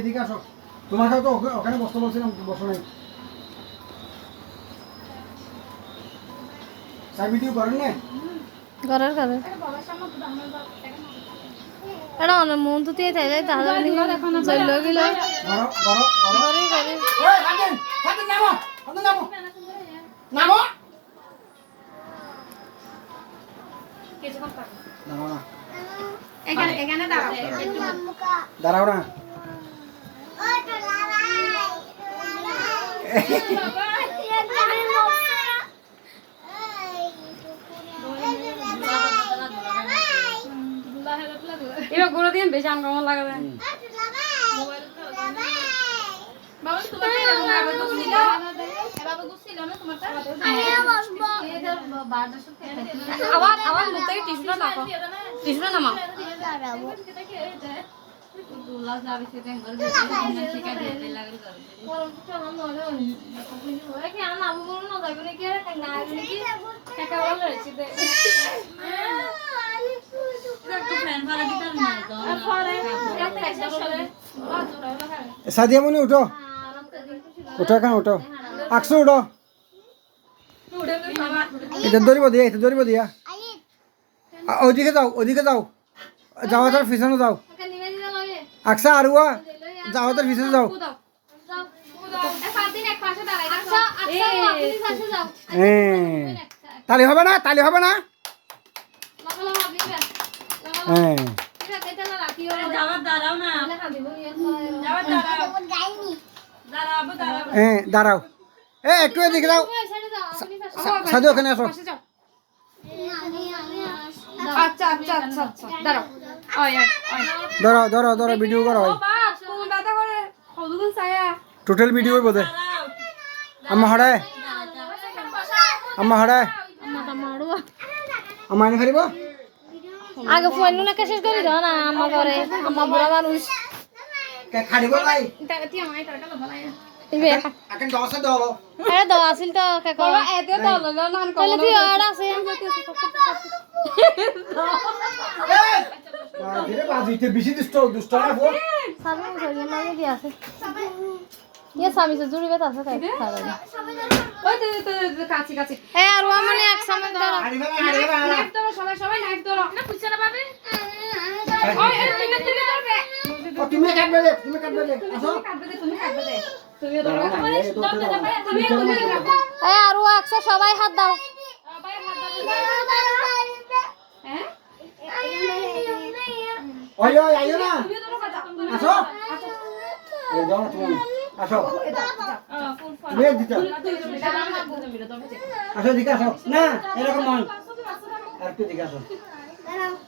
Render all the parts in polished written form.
এদিকে আসো, তোমাকে তো ওখানে বসতে বলছিলাম, বসো নাই। চাই ভিডিও করেন না? করার করে এটা অনেক মন তো দিয়ে তাই তাহলে চললো গেল দাঁড়াও না। এবার গুঁড়ো দিয়ে বেশি আম কেমন লাগাবে আবার মুখ থেকে টিস্যুটা নামাও, টিস্যুটা নামাও। সাদিয়া মনে উঠো, উঠো এখন উঠো, আকসু উঠো, এটা ধরিব দিয়া, এটা ধরিব দিয়া, ওইদিকে যাও, ওইদিকে যাও, যাওয়া তার পিছনে যাও, আকসা আরুয়া যাওয়া তার পিছনে যাও। তালি হবে না, তালি হবে না। দাঁড়াও, একটু এদিকে যাও, সাদু ওখানে আসো। ধরো ধরো ধরো, ভিডিও করো, টোটাল ভিডিও বোধ আম্মা হড়ায়, আম্মা হড়ায়, আম্মা এনে ফেলিব আগে ফোন না শেষ করে দাও না আম্মা করে আম্মা বুড়া মানুষ খাড়িব নাই এখন 10 দাও আরে দাও আসিল তো কে কো এতে তো ললো না তাহলে তুই আর আছে ধীরে বাজিতে বেশি দুষ্ট দুষ্ট না ফোন সামনে সরিয়ে লাগে কি আছে ये सामी से जुड़ी बात আছে তাই খারাপ ওই তো কাছি কাছি এ আর ও মানে এক সামনে ধরো নাইফ ধরো সবাই নাইফ ধরো না পুছছে না পাবে ওই তুমি ধরবে তুমি কাটবে আসো তুমি কাটবে তুমি ধরো তুমি এ আর ও একসাথে সবাই হাত দাও সবাই হাত দাও হ্যাঁ ওই ওই আইও না আসো এই দাও তুমি আসো তুমি দিতে আসো দিকে আসো না এরকম নয় আর একটু দিকে আসো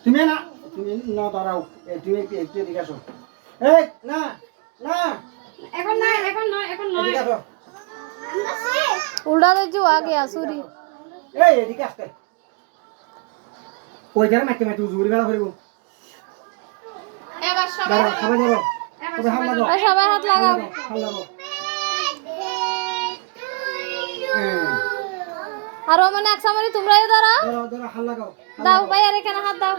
তুমি না দাঁড়াও তুমি একটু দিকে আসো এই না না এখন নয় দিকে আসো उल्टा दे जो आ गया सूरी এই এদিকে আসতে ওই যারা মাইকে মাইকে জুরি বেলা করিব এবার সবাই দাঁড়াও সবাই দাঁড়াও সবাই হাত লাগাও সবাই হাত লাগাও হাত লাগাও আর ও মানে এক সামনে তোমরাই ধরো ধরো ধরো হাত লাগাও দাও ভাই আর এখানে হাত দাও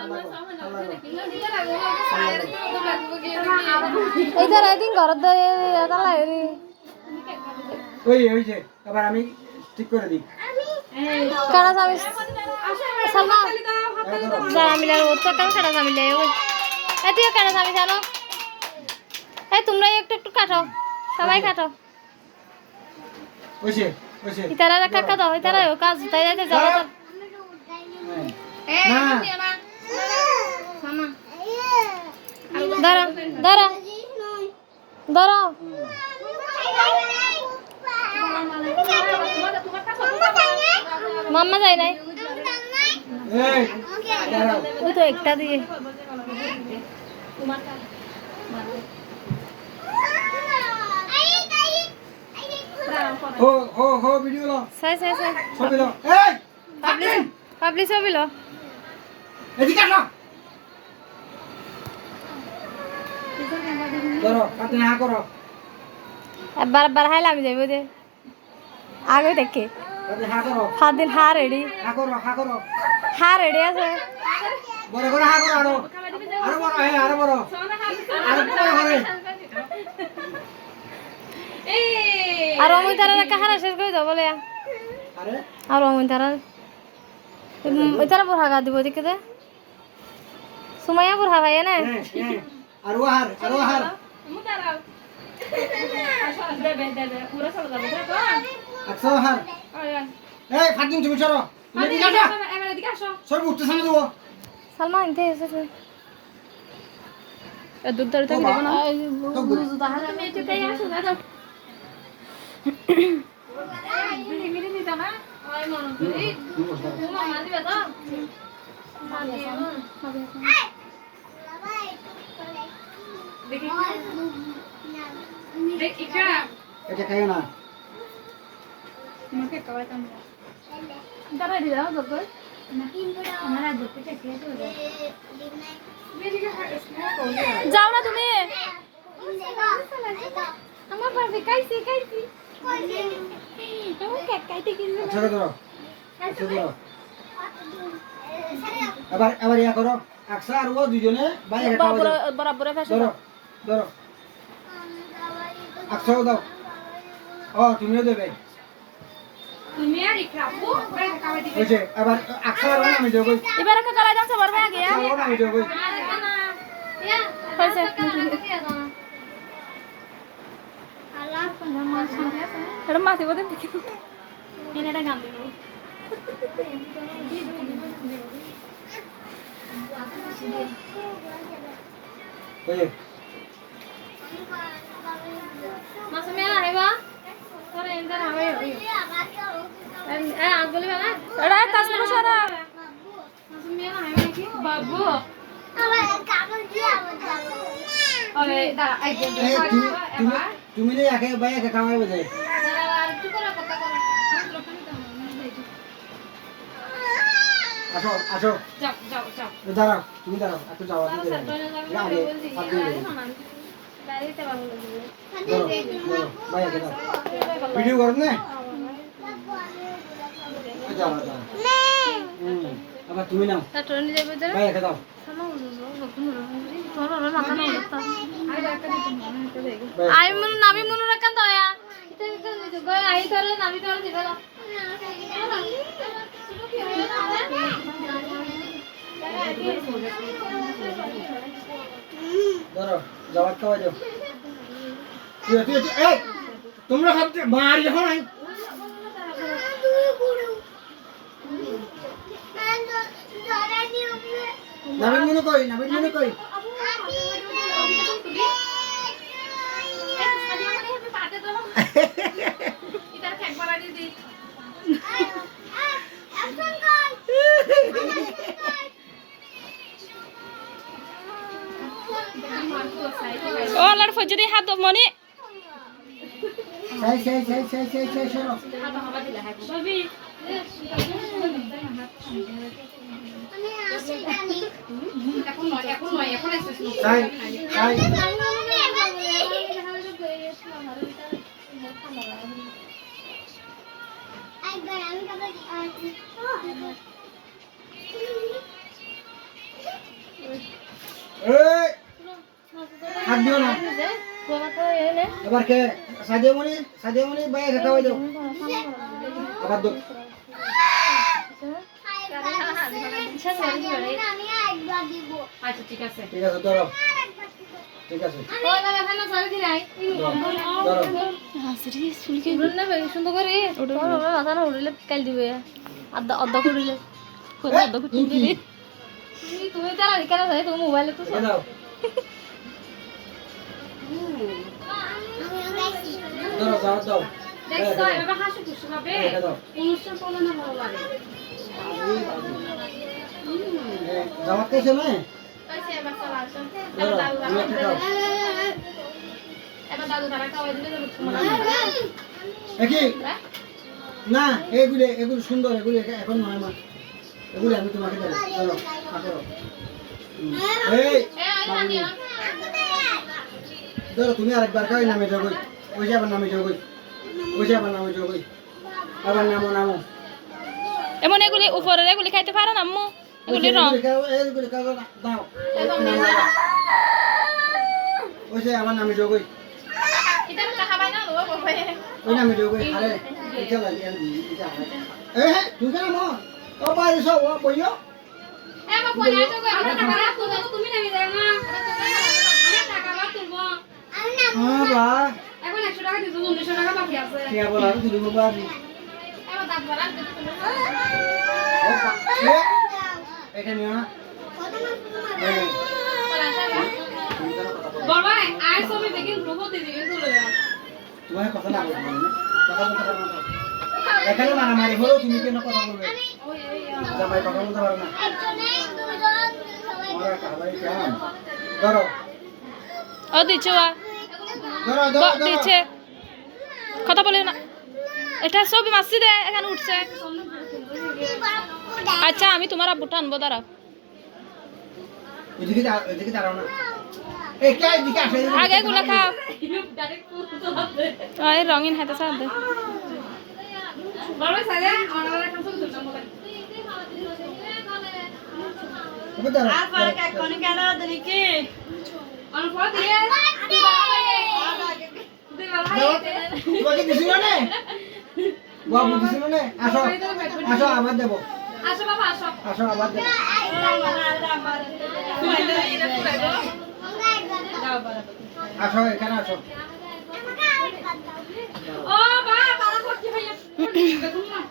এইটা রাইডিং ঘর ধরে তালা এরি ওই যে এবার আমি ঠিক করে দিই কারা সামি সালমা যারা মিলার ও তো কারা সামি ওই এটিও কারা সামি জানো এই তোমরা একটু একটু কাটো সবাই কাটো ওইছে ইতারা কাকা দাও ইতারা ও কাজ তাই যাইতে যাও না ধরো ধরো ধরো মাম্মা যাই নাই এই দাঁড়াও ওই তো একটা দিয়ে হো হো হো ভিডিও লো সাই সাই সাই ছবি লো এই পাবলিশ পাবলিশ ছবি লো এদিকে আসো ধরো কাটে না করো একবার বার হাই লাগি যাইব দে আগে দেখে কাটে হা করো ফাদিল হা রেডি হা করো হা রেডি আছে বড় করে হা করো আরো বড় হে আরো বড় আরো বড় করে আর অমিত তারা কাহারা শেষ করে দাও বলে আরে আর অমিত তারা তারা বুড়া দিব দেখে দে সুমাইয়া বুড়া ভাই না হ্যাঁ আরো হার আকসা হার এই ফাটিং তুমি সরো তুমি এদিকে আসো সব উঠতে সামনে দেবো সালমান ইনতে এসে দূর দূর থেকে দেবো না বুঝু তাহলে আমি একটু কাই আসো না তো মিলি নিতা না ওই মন করি তুমি মা দিবে তো দেখি দেখি কেনা এটা খাইও না তোমাকে কওয়াইতাম দাঁড়া দি দাও তো কই আমার আজ দেখতে কে তো যাও না তুমি আমার পারবে কাইছি ও কাইতে কি আচ্ছা ধরো আবার ইয়া করো আকসা আর ও দুজনে বাইরে খাওয়া যাও বরাবর ফেসো ধরো আকসাও দাও ও তুমিও দেবে তুমি আর ইকরাবু বাইরে খাওয়াই দিবে ওইছে আবার আকসা আর নামে যাও কই এবারে কে গলায় দাও সবার ভাই আগে ও নামে যাও কই হইছে এটা মাসি বদে এটা গান দিব ওই মাসি মেলা হেবা তোরে এন্টার হবে আঙ্গুলি বানা এড়া তাসমির সারা মাসি মেলা হেবা নাকি বাবু ওরে দাঁড়া আই গেল তুমি রে একে বাইরে খাওয়াবে যায় দাঁড়া আর একটু করে কথা কর আসো যাও দাঁড়াও তুমি দাঁড়াও একটু যাও আমি আগে বাইরে দাও ভিডিও করো না যাও আবার তুমি নাও বাইরে দাও আমি মন নামি মন রাখান দয়া গয় আই তোরে নামি তোরে দিবে না ধরো যাওয়ার খাওয়া যাও তুই এই তোমরা ভাবতে মারি যখন আই নাবিন মনে কই ও লড় ফজরি হাত মনি সেই শোনো সাই এই হাত দিও না এবার কে সাদিয়া মনি বাইরে খাওয়া যাও আবার দো আচ্ছা ঠিক আছে ধরো ঠিক আছে ধরো সুন্দর করে মাথা না উড়িলে কাল দিবে অর্ধ করিলে অর্ধ ইনকি তুমি তারা কেন তুমি মোবাইলে তো দাও ধরো দাও দেখছো এবার হাসি খুশি হবে অনুষ্ঠান করলে না ভালো লাগে জামাত খাইছো না কইছে এবার চল আসো ধরো তুমি একটা দাও এবার দাদু তারা খাওয়াই দিলে তোমার একই না এগুলো এগুলো সুন্দর এগুলো এখন নয় মা এগুলো আমি তোমাকে দেবো চলো কাটো এই ধরো তুমি আরেকবার কই নামে যাও কই ওই যে আবার নামে যাও কই ওই যে আবার নামে যাও কই আবার নামো নামো এমন এগুলি উপরের এগুলি খাইতে পারেন আম্মু এগুলি রং এইগুলো খাও দাও ওই যে আবার নামে যাও কই এটা তো খাবাই না ও বাবা ওই নামে যাও কই আরে এটা লাগে আমি এটা এই তুমি কেন মো ও বাইরে সব ও বইও এ বাবা ফোন আসো গো আমরা টাকা রাখো তুমি নামি যাও না আমরা টাকা বার তুলবো হ্যাঁ বা এখন 100 টাকা দিছো 1900 টাকা বাকি আছে কি বল আর দিলু বাবা এবার দাঁত ভরা দিতে তুমি এটা নিও না বড় ভাই আই ছবি দেখি গ্রুপে দিবি তুলে তোমার কথা না বলবো না কথা বলতে পারো না এখানে মারামারি হলো তুমি কেন কথা বলবে জামাই কথা বলতে পারো না ওরা কাবাই কেমন ধরো ও দিচ্ছে ধরো ধরো দিচ্ছে কথা বলে না এটা ছবি মাসি দে এখানে উঠছে আচ্ছা আমি তোমার আব্বুটা আনবো দাঁড়াও এদিকে দাঁড়াও না এই কে এদিকে আসে আগে এগুলো খাও এই রঙিন হাতে সাথ দে বড় ভাই সালে আমরা একটা ছবি তুলতাম বলে দাঁড়াও অনপর দিয়ে তোমাকে দিছিল না বাবু দিছিল না আসো আসো আবার দেবো আসো বাবা আসো আসো আবার দেবো আসো এখানে আসো ও বা বাবা করতে ভাইয়া দেখুন না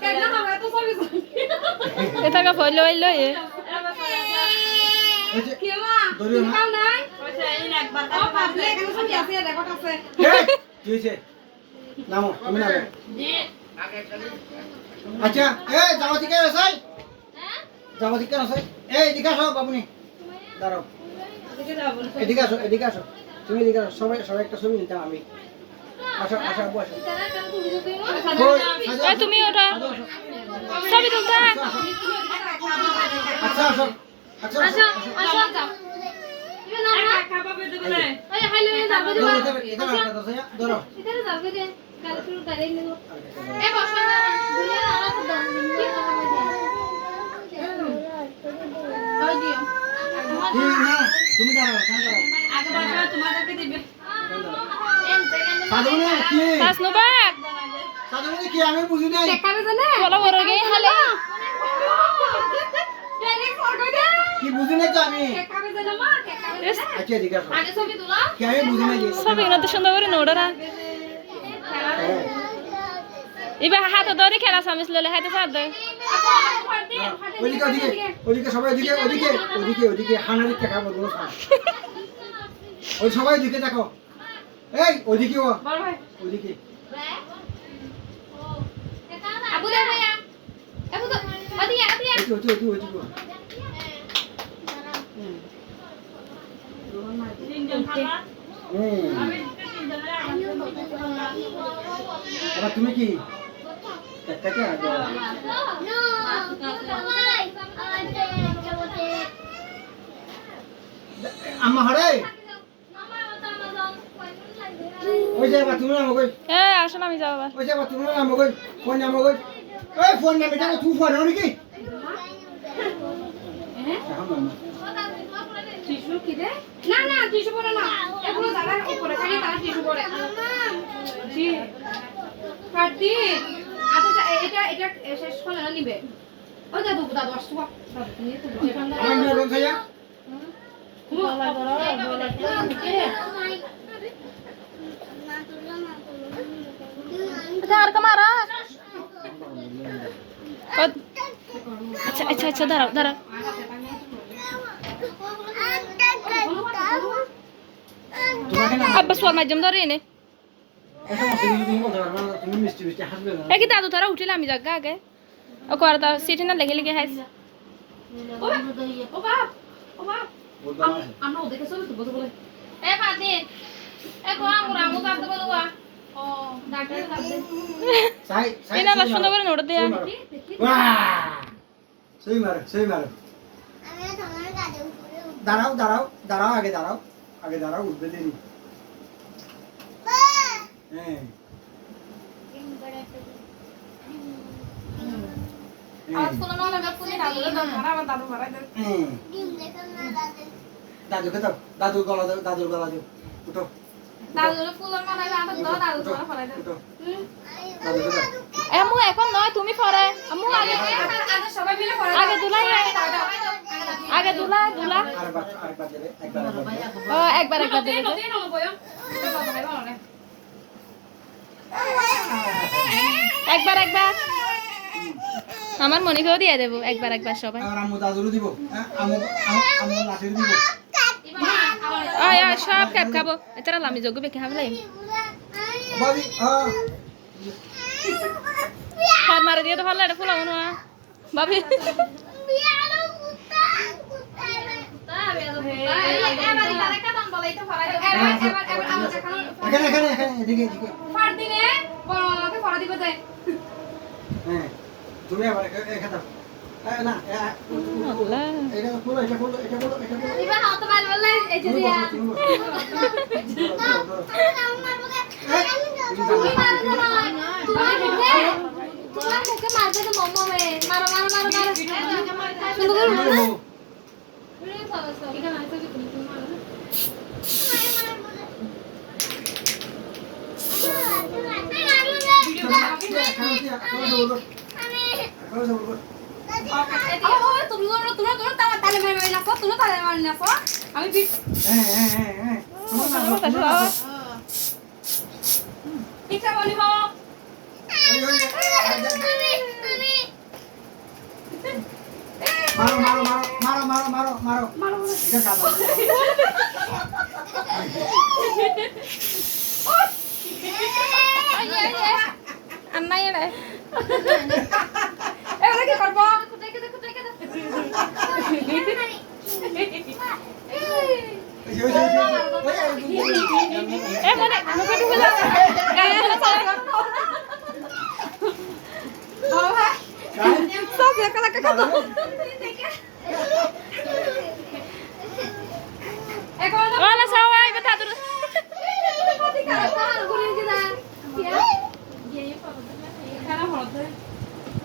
কেন হবে তো ছবি এটা কা ফলো আইলো এ কি মা কাম নাই ও পাবলিক এখানে ছবি আছে রেকর্ড আছে কি হয়েছে নামো তুমি নামো আচ্ছা এই যাও ঠিক আছে যাও ঠিক আছে এই এদিকে আসো বাবুনি দাঁড়াও এদিকে আসো তুমি এদিকে আসো সবাই সবাই একটা ছবি নিতাম আমি আসো আসো আব্বু আসো এই তুমি ওটা ছবি তুলতে আচ্ছা আসো আচ্ছা আসো আসো যাও ইবে না না খাবাবে দেবে না ওই হাইলে যাবে দিবা ধরো ইধারে যাবে দে কাল শুরু করে নিব এ বসো না দুনিয়া আলা তো দাও কি খাবে দে ওই দিও ঠিক না তুমি দাঁড়াও দাঁড়াও আগে বসো তোমাদেরকে দিবে সাধুনে কি কাজ নবা সাধুনে কি আমি বুঝি নাই দেখাবে জানে বড় বড় গে হালে ফেনিক্স আর কই দে কি বুঝি নাই তো আমি দেখাবে জানে মা দেখাবে জানে আচ্ছা এদিকে আসো আগে ছবি তোলা কি আমি বুঝি নাই ছবি না তো সুন্দর করে নোড়রা ইবা হাত ধরে খেলা সামিস ললে হাতে সাথ দে ওদিকে ওদিকে ওদিকে সবাই ওদিকে ওদিকে ওদিকে ওদিকে হানারি টাকা বলবো না ওই সবাই ওদিকে দেখো এই ওদিকে ও বড় ভাই ওদিকে আবু দে ভাইয়া আবু তো আদিয়া আদিয়া ওদিকে ওদিকে ওদিকে আবার তুমি কি একটাকে আগে আম্মা হরে ওই যে আবার তুমি নামো কই এ আসো না আমি যাও আবার ওই যে আবার তুমি নামো কই ফোন নামো কই ওই ফোন নামে যাবো তুই ফোন হলো কি টিস্যু কি দে না না টিস্যু পড়ে না এগুলো যারা উপরে খালি তারা টিস্যু পড়ে জি কাটি আচ্ছা এটা এটা শেষ করে না নিবে ও দাদু দাদু আসছো দাদু তুমি তো বুঝে ঠান্ডা আমার মেয়ে রং খাইয়া আচ্ছা আর কামারা আচ্ছা আচ্ছা আচ্ছা দাঁড়াও দাঁড়াও তোমাকে না আব্বা সোয়ার মাধ্যম ধরে এনে এটা মত তুমি বলতে পারবে না তুমি মিষ্টি মিষ্টি হাসবে না এ কি দাদু তারা উঠিলে আমি জাগা আগে ও করা তা সিটি না লেগে লেগে হাইস ও বাপ ও মা বহুত ভালো আছে। আমরা ওদেরকে ছবি তুলবো তো বলে এ পাতি এ কো আমরা আমু কাটতে বলবো ও ডাক্তার কাছে সাই সাই এনা লা সুন্দর করে নোট দে বাহ সেই মারো দাঁড়াও দাঁড়াও দাঁড়াও আগে দাঁড়াও উঠবে দেরি হ্যাঁ আর ফুল না লাগা ফুল দাদু মারা আমার দাদু মারা দে হ্যাঁ দাদুকে দাও দাদুর গলা দাও উঠো দাদু ফুল না লাগা আমার দাদু মারা ফলাই দে উঠো দাদুকে দাও আমু এখন নয় তুমি পরে আমু আগে আগে সবাই মিলে পড়া আগে দুলাই আগে দুলা আরেকবার দেবে ও একবার দেবে তো। নতুন নলো বয় একবার আমার মনিকেও দিয়ে দেবো একবার সবাই আর আম্মু দাদুরও দিব হ্যাঁ আম্মু লাঠির দিব ওই সব ক্যাপ খাবো এতারা লামি যোগ বেকে হাবলাই বাবি হাত মারে দিয়ে তো ভালো এটা ফুলাবো না ভাবি এখানে এদিকে ফার দিনে বড় আমাকে পড়া দিবে তাই হ্যাঁ তুমি আবার এখানে দাও না এটা খুলো এবার হাত মার বললে এই যে দিয়া তুমি মারবো না তোমার মুখে মারবে তো মম্মা মে মারো সুন্দর করে মারো এখানে আইসা কি তুমি মারো আমি পিঠ পিঠা বলিব মারো আন্নাই রে এগুলো কি করবো এ মনে মুখে ঢুকে যাও গায়ে হাত বাবা সব একা একা খাতো এখন ওলা সবাই বেটা দূর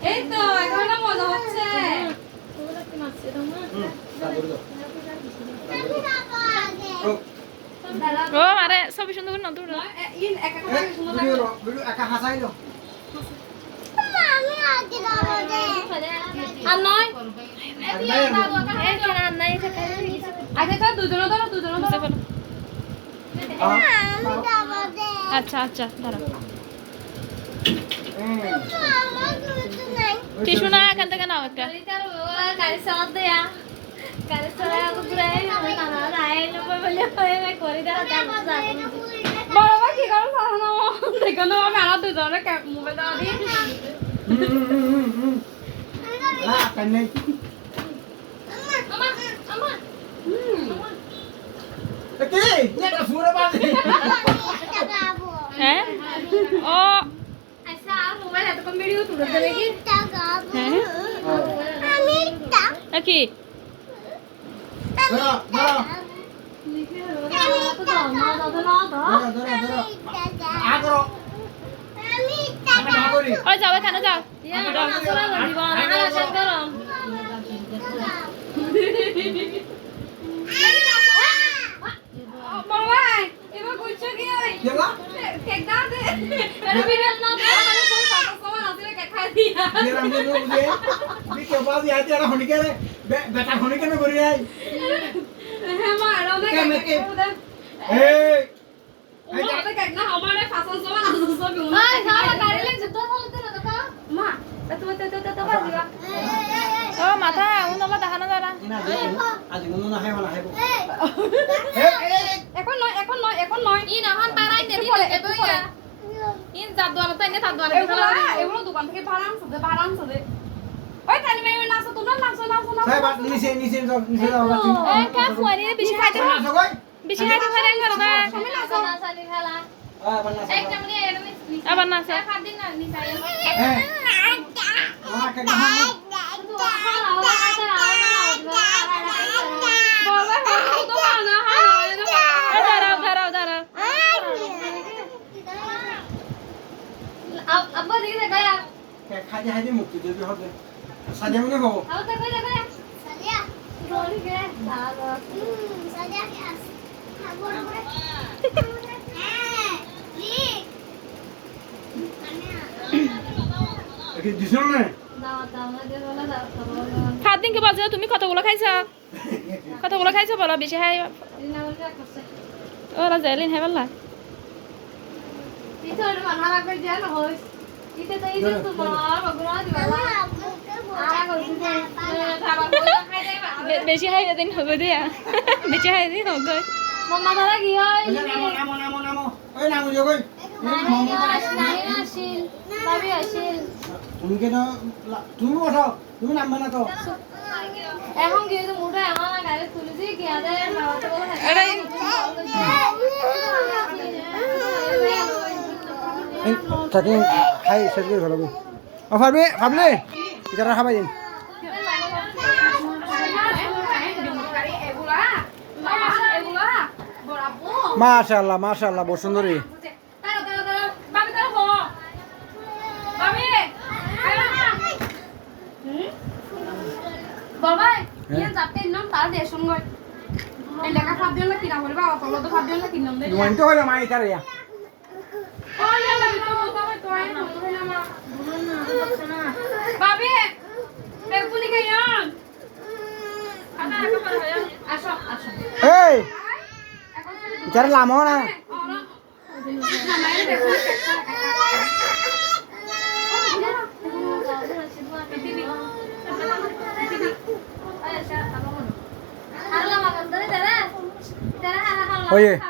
এই তো এখন মজা হচ্ছে ও মারে ছবি সুন্দর করে নতুন একা হাসাইলো আর নয় আর নাই আচ্ছা দুজনে ধরো আচ্ছা দাঁড়াও টিস্যু না এখান থেকে নাও একটা গাড়ি চালাত দেয়া গাড়ি চালায় ঘুরাই নানা রায় নম্বর বলে করে দেওয়া বড় ভাই কি করো সারানো দেখো না আমি আনা দুজনে মোবাইল দাও দিই হ্যাঁ ও আচ্ছা মোবাইল এত কম ভিডিও তুলে দেবে কি হ্যাঁ কি ওই যাও এখানে যাও গরম বড় ভাই এবার কইছো কি ওই কেক দাও দে আরে ভিডিও না দে মানে সব সমান আছে কেক খাই দিয়া হ্যাঁ মা এরা অনেক কেক দে ওটা কেক না আমারে ফাসল সমান আছে সব ওই খাওয়া গাড়ি লাগে জুতো বলতে না তো মা তো বাজিবা ও মাথা উনলা দেখানো যারা এখন নয় ই নহন পারাই তে দিলে ইন জাদওয়ালা তাই নে জাদওয়ালা এগুলো দোকান থেকে ভাড়া আনছে ওই তালি মেয়ে নাচো তোমরা নাচো নাচো নাচো সাহেব নিচে যাও বাচ্চি কা ফুয়ানি বেশি খাইতে নাচো কই বেশি খাইতে পারে না বাবা তুমি নাচো আবার নাচে হ্যাঁ মামা কে গান বাবা তো না দাঁড়াও দাঁড়াও দাঁড়াও আব্বা দিকে গায়া খাজে খাজে মুক্তি দেবি হবে সাজে মনে বাবু আও তা গায়া গায়া সাদিয়া রোলি গে দাদা সাদিয়া কে আস বড় বড় হ্যাঁ জি কি দিছন না দাও দাও না দে বলা দাও সাত দিন কে বাজে তুমি কতগুলো খাইছো কতগুলো খাইছো বলো বেশি খাই রিনা বলতে করছে ওরা যাইলেন হে বললা ইতো ওর মানা লাগবে জান হই ইতে তো ইতে তোমার বগুড়া দিবালা আ কইছি যে খাবার কইলা খাই দেবা বেশি খাই দিন হবে দিয়া বেশি খাই দিন হবে মাম্মা ধরা কি হয় নামো ওই নামো যে কই নানি আসিল ভাবি আসিল তুমি কেন তুমি বসাও তুমি নামবে না তো এখন গিয়ে তো মুঠা এমন গাড়ি তুলেছি কি আদে খাওয়াতে বলে তাকে খাই শেষ করে ফেলবি ও ভাবলে ইতারা খাবাই দিন মাশাআল্লাহ বহুত সুন্দরী বাবাই ইয়া যাতে নাম তার দেশন গয় এই লেখা ভাবদিও না কিনা বলবা অতলো তো ভাবদিও না কিনম দে তুমি তো হলো মাই তারে ওই না তো বাবা তো আই তো না মা বাবে বেগুলি গায়ন আনা একবার হয় আসো আসো এই ইতারা লামো না Oye.